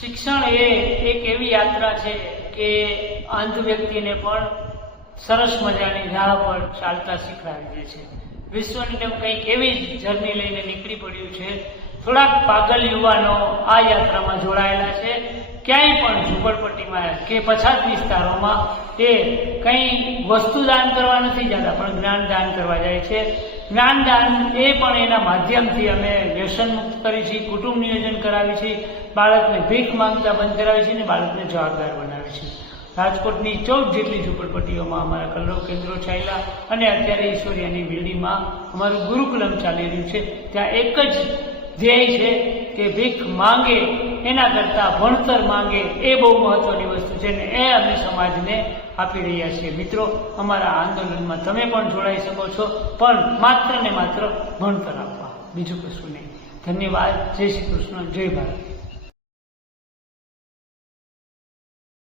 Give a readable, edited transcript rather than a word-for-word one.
શિક્ષણ એ એક એવી યાત્રા છે કે અંધ વ્યક્તિને પણ સરસ મજાની રાહ પર ચાલતા શીખવાડી દે છે. વિશ્વની કંઈક એવી જર્ની લઈને નીકળી પડ્યું છે. થોડાક પાગલ યુવાનો આ યાત્રામાં જોડાયેલા છે. ક્યાંય પણ ઝૂંપડપટ્ટીમાં કે પછાત વિસ્તારોમાં તે કંઈ વસ્તુ દાન કરવા નથી જતા, પણ જ્ઞાન દાન કરવા જાય છે. જ્ઞાન દાન એ પણ એના માધ્યમથી અમે વ્યસન મુક્ત કરી છે, કુટુંબ નિયોજન કરાવી છે, બાળકને ભીખ માંગતા બંધ કરાવી છે અને બાળકને જવાબદાર બનાવી છે. રાજકોટની 14 જેટલી ઝૂંપડપટ્ટીઓમાં અમારા કલરવ કેન્દ્રો ચાલ્યા અને અત્યારે ઈશ્વરિયાની બિલ્ડિંગમાં અમારું ગુરુકુલમ ચાલી રહ્યું છે. ત્યાં એક જ ધ્યેય છે કે ભીખ માંગે એના કરતાં ભણતર માંગે એ બહુ મહત્વની વસ્તુ છે ને એ અમે સમાજને આપી રહ્યા છીએ. મિત્રો, અમારા આંદોલનમાં તમે પણ જોડાઈ શકો છો, પણ માત્ર ને માત્ર ભણતર આપવા, બીજું કશું નહીં. ધન્યવાદ. જય શ્રી કૃષ્ણ. જય ભારત.